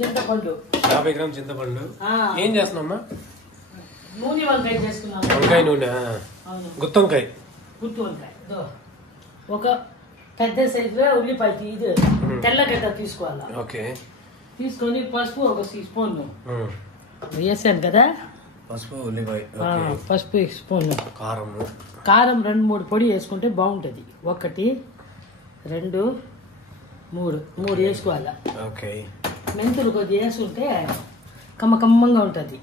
చింతపండు 50 గ్రాముల చింతపండు. ఏం చేస్తున్నామ్మా? నూనె వంకాయ చేసుకున్నాం. వంకాయ నూనె, గుత్తి వంకాయ. గుత్తి వంకాయ ఒక పెద్ద సైజులో ఉల్లిపాయ ఇది తెల్లగడ్డ తీసుకోవాలా. ఓకే. తీసుకొని పసుపు ఒక స్పూన్ వేసాను కదా. పసుపు, ఉల్లిపాయ, పసుపు స్పూన్, కారం 2-3 పొడి వేసుకుంటే బాగుంటది. 1 2 3 వేసుకోవాలా. ఓకే. మెంతులు కొద్దిగా వేసుకుంటే కమ్మగా ఉంటుంది.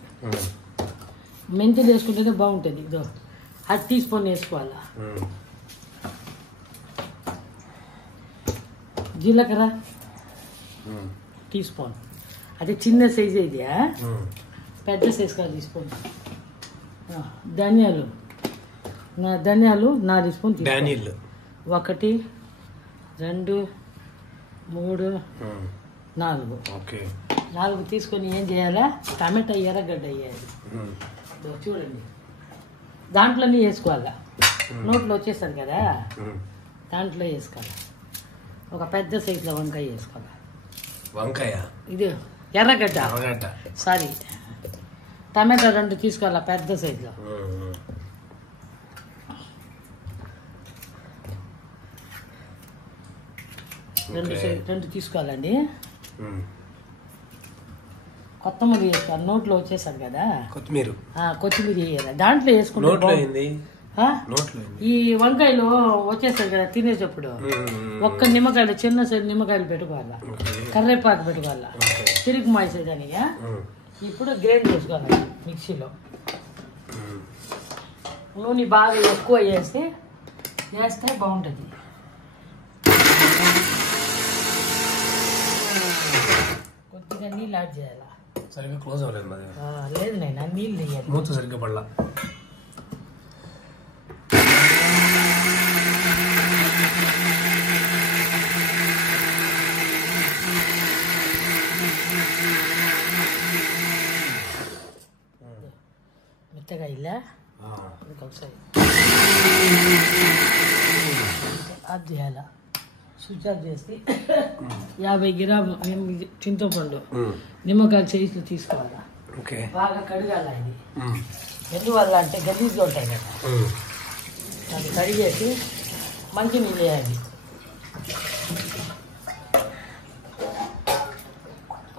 మెంతులు వేసుకుంటేనే బాగుంటుంది. 1 టీ స్పూన్ వేసుకోవాలా. జీలకర్ర టీ స్పూన్, అది చిన్న సైజు ఇది. పెద్ద సైజు కాదు టీ స్పూన్. ధనియాలు 4 స్పూన్. 1 2 3 4. 4 తీసుకొని ఏం చేయాలా? టమాటా ఎర్రగడ్డ వేయాలి. చూడండి, దాంట్లోనే వేసుకోవాలా. నోట్లో వచ్చేస్తుంది కదా, దాంట్లో వేసుకోవాలి. ఒక పెద్ద సైజులో వంకాయ వేసుకోవాలి. వంకాయ ఇది ఎర్రగడ్డ, సారీ టమాటా 2 తీసుకోవాలా పెద్ద సైజులో. రెండు తీసుకోవాలండి. కొత్తిమీర వేసుకోవాలి. నోట్లో వచ్చేసారు కదా, కొత్తిమీర వేయాలి. దాంట్లో వేసుకుంటే ఈ వంకాయలు వచ్చేసారు కదా తినేటప్పుడు 1 నిమ్మకాయలు, చిన్న సైజు నిమ్మకాయలు పెట్టుకోవాలా. కర్రేపాకు పెట్టుకోవాలా, తిరిగి మాసేదానిగా. ఇప్పుడు గ్రైండ్ చేసుకోవాలి మిక్సీలో. నూనె బాగా ఎక్కువ వేస్తే బాగుంటుంది. కొద్దిగా నీళ్ళు యాడ్ చేయాలా. సరిగ్గా క్లోజ్ అవ్వలేదు. లేదు నైనా, నీళ్ళు వేయాలి. మూత సరిగ్గా పడలా. మెత్తగా ఇలా ఒకసారి ఆఫ్ చేయాలా. స్విచ్ ఆఫ్ చేసి 50 గ్రాములు చింతపండు నిమ్మకాయలు చేసి తీసుకోవాలా. బాగా కడగాల. ఇది ఎందువల్ల అంటే గలీజ్గా ఉంటాయి కదా, అది కడిగేసి మంచినీళ్ళు వేయాలి.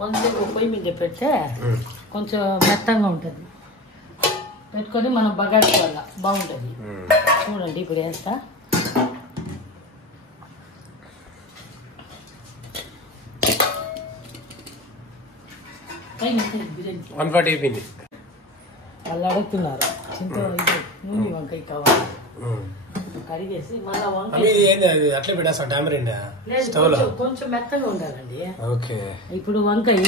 కొంచెం పొయ్యి మీద పెడితే కొంచెం మెత్తంగా ఉంటుంది. పెట్టుకొని మనం బగాడుకోవాలా, బాగుంటుంది. చూడండి ఇప్పుడు వేస్తా. వాళ్ళు అడుగుతున్నారు నూనె వంకాయ కావాలి. కడిగేసి మళ్ళీ కొంచెం మెత్తగా ఉండాలండి. ఇప్పుడు వంకాయ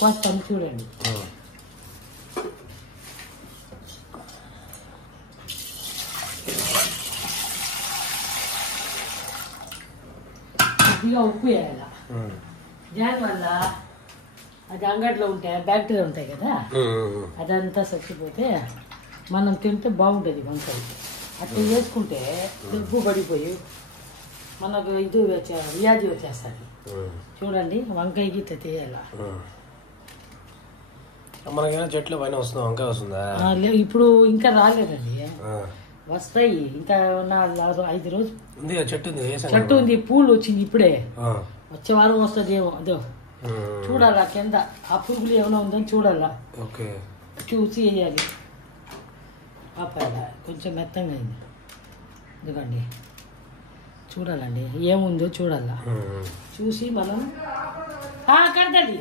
కోస్తాను చూడండి. కొద్దిగా ఉప్పు వేయాల. దానివల్ల అది అంగట్లో ఉంటాయి బ్యాక్టీరియా ఉంటాయి కదా, అదంతా చచ్చిపోతే మనం తింటే బాగుంటుంది వంకాయ. అట్లా వేసుకుంటే దగ్గు పడిపోయి మనకు ఇది వ్యాధి వచ్చేస్తుంది. చూడండి వంకాయకి ఇట్లా తీయాల. చెట్లు పైన వస్తుందా వంకాయ వస్తుందా? ఇప్పుడు ఇంకా రాలేదండి, వస్తాయి. ఇంకా 5 రోజులు చెట్టు ఉంది. పూలు వచ్చింది ఇప్పుడే, వచ్చే వారం వస్తుంది ఏమో. అదో చూడాలా కింద ఆ పురుగులు ఏమైనా ఉందని చూడాలా. చూసి వేయాలి. కొంచెం మెత్తంగా అయింది ఎందుకండి, చూడాలండి ఏముందో చూడాలా. చూసి మనం కడతాలి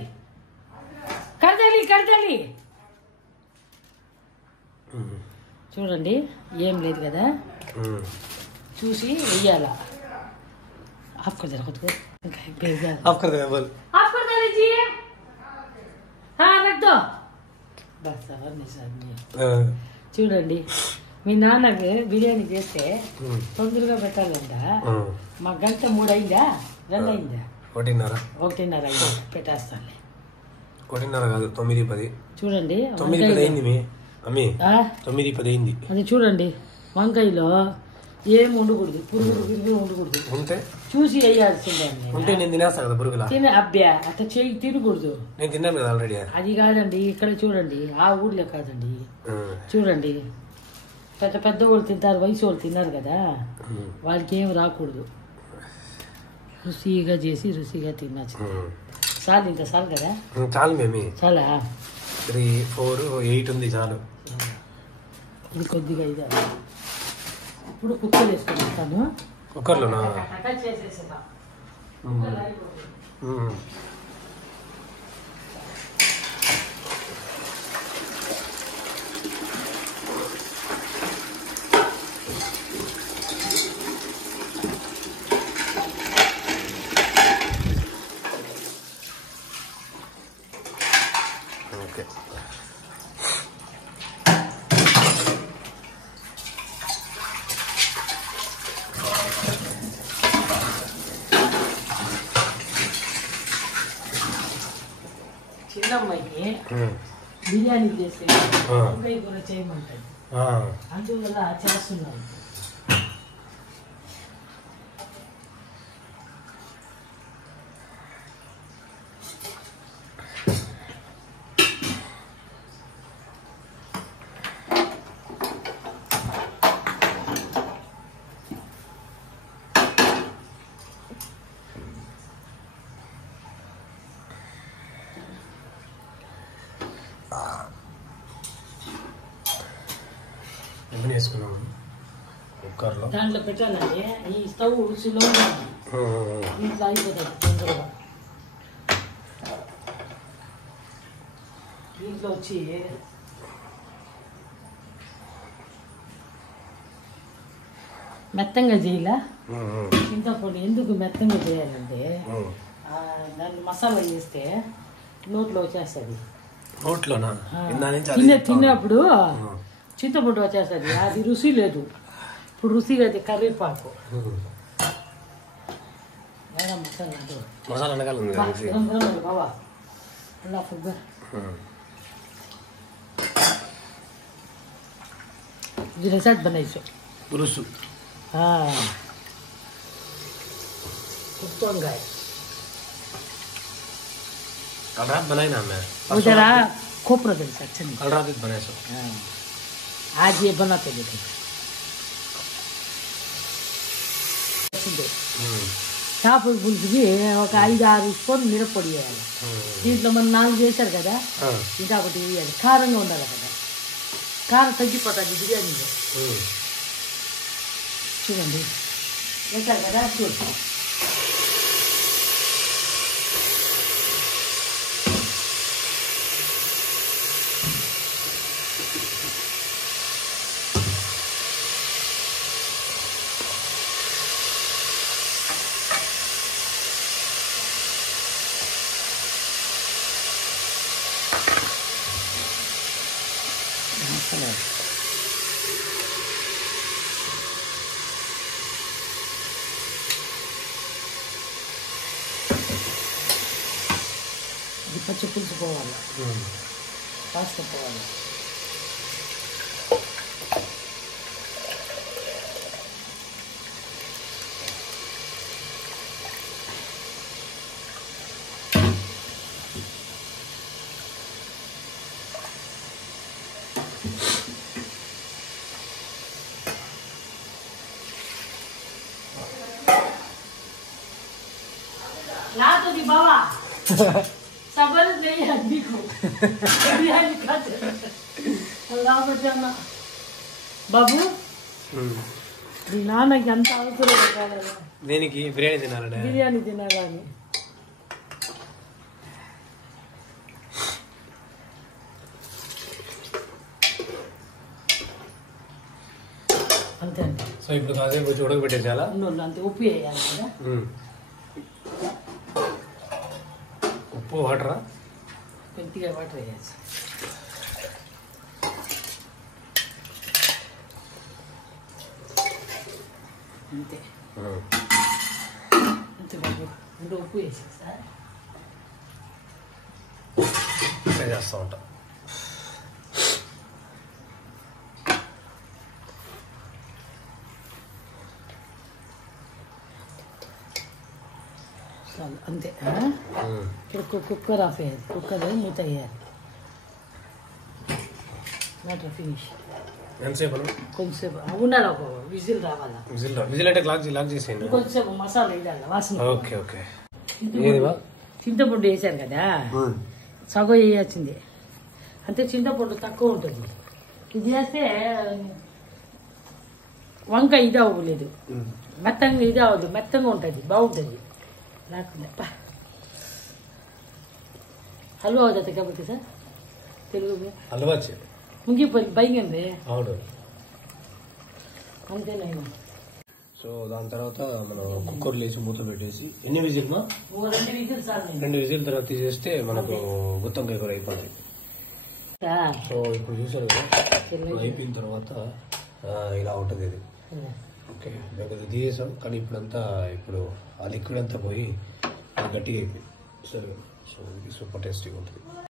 చూడండి, ఏం లేదు కదా, చూసి వెయ్యాలా. ఆఫ్ कर दे ఆఫ్ कर दे बोल ఆఫ్ कर दे लीजिए. रख दो बस. చూడండి, మీ నాన్నకి బిర్యానీ చేస్తే తొందరగా పెట్టాలంట. మా గంట 3 అయిందా 2 అయిందా 1:30 అయిందా పెట్టేస్తానులే. 1:30 కాదు 9:10. చూడండి 9:10 అయింది. 9:10 అయింది. అది చూడండి వంకాయలో ఏం ఉండకూడదు, పురుగులు గిరుగులు ఉండకూడదు. ఉంటే చూసి వేయాల్సిందే. ఉంటే నేను తినేస్తా కదా పురుగులా. అబ్బా అట్లా చేయి తినకూడదు. నేను తిన్నాను కదా ఆల్రెడీ. అది కాదండి, ఇక్కడ చూడండి, ఆ ఊర్లే కాదండి, చూడండి పెద్ద పెద్ద వాళ్ళు తింటారు, వయసు వాళ్ళు తిన్నారు కదా, వాళ్ళకి ఏం రాకూడదు. రుచిగా చేసి రుచిగా తినచ్చు. చాలు, ఇంకా చాలు కదా. చాలు మేమి. చాలా 3, 4, 8 ఉంది చాలు. ఇది కొద్దిగా ఇది ఇప్పుడు కుక్కర్ వేసుకొని కుక్కర్లోనా? చేసేసా ఓకే. చిన్నమ్మాయికి బిర్యానీ చేస్తే వంకాయ కూర చేయమంటాడు, అందువల్ల చేస్తున్నాను. ఎన్ని వేసుకున్నాము కుక్కర్లో? దాంట్లో పెట్టాలండి. ఈ స్టవ్ రుచిలో ఇంట్లో అయిపోతుంది తొందరగా. దీంట్లో వచ్చి మెత్తంగా చేయాల. చింతపండు ఎందుకు మెత్తంగా చేయాలంటే దాన్ని మసాలా చేస్తే నోట్లో వచ్చేస్తుంది. నోట్లోనా? తిన్నప్పుడు చింతపండు వచ్చేస్తుంది, అది రుచి లేదు. ఇప్పుడు రుచిగా అది కరివేపాకు మసాలా బాబా అలా ఫుడ్బర్ ఇది రెసార్ట్ बनाइছো పులుసు. कुत्तोंगाय कल रात बनाई ना मैं, वो जरा खोपरा दे अच्छा नहीं, कल रात बनाए सो। आज ये बनाते देखे చేపల పులుసుకి ఒక 5-6 స్పూన్ మిరప్పొడి వేయాలి. దీంట్లో మనం 4 చేశారు కదా, ఇంకా ఒకటి వేయాలి. కారంగా ఉండాలి కదా, కారం తగ్గిపోతుంది బిర్యానీలో. చూడండి వేశారు కదా, చూడండి ఇది పచ్చి పులుసు పోవాలి, కాస్త పోవాలి. ला तो दी बाबा सबर नहीं है देखो बिरयानी खाते अल्लाह बचाना बाबू నీ నాన్నకి అంత అవసరం కాదు. దేనికి? బిర్యానీ తినాలంటే. బిర్యానీ తినాలని. అంతే అండి. సో ఇప్పుడు కాసేపు వచ్చి ఉడకబెట్టేసాలా? అంతే. ఉప్పు వేయాలి కదా, ఉప్పు వాటరా? కొద్దిగా వాటర్ వేయాలి. అంతే అంతే బాబు. అంటే ఉప్పు వేసేస్తా, చేస్తూ ఉంటా. అంతే ఇప్పుడు కుక్కర్ ఆఫ్ అయ్యేది, కుక్కర్ మూత వేయాలి. Water finish. ఎంతసేపు కొంచెంసేపు ఉండాలి, ఒక విజిల్ రావాలా. విజిల్ అంటే లాక్ చేసేయండి. కొంచెంసేపు మసాలా వేయాలి, వాసన. Okay okay. చింతపండు వేసారు కదా, సగం వేయాల్సిందే. అంటే చింతపండు తక్కువ ఉంటుంది. ఇది వేస్తే వంకాయ ఇది అవ్వలేదు, మెత్తంగా ఇది అవ్వదు, మెత్తంగా ఉంటుంది, బాగుంటుంది. లేకుండా హల్వా అవుతుంది కాబట్టి సార్ తెలుగు హల్వా ముగిపోయి భయండి. అవును అంతేనా. సో దాని తర్వాత మనం కుక్కర్ లేచి మూత పెట్టేసి ఎన్ని విజిల్ మా 2 విజిల్ సార్. 2 విజిల్ తర్వాత తీసేస్తే మనకు గుత్తంకాయ కూర అయిపోతుంది. సో ఇప్పుడు చూసారు కదా, అయిపోయిన తర్వాత ఇలా ఉంటుంది ఇది. ఓకే, ఇది తీసేసాం కానీ ఇప్పుడంతా ఇప్పుడు ఆ లిక్విడ్ అంతా పోయి గట్టిగా అయిపోయింది. సరే, సో ఇది సూపర్ టేస్టీగా ఉంటుంది.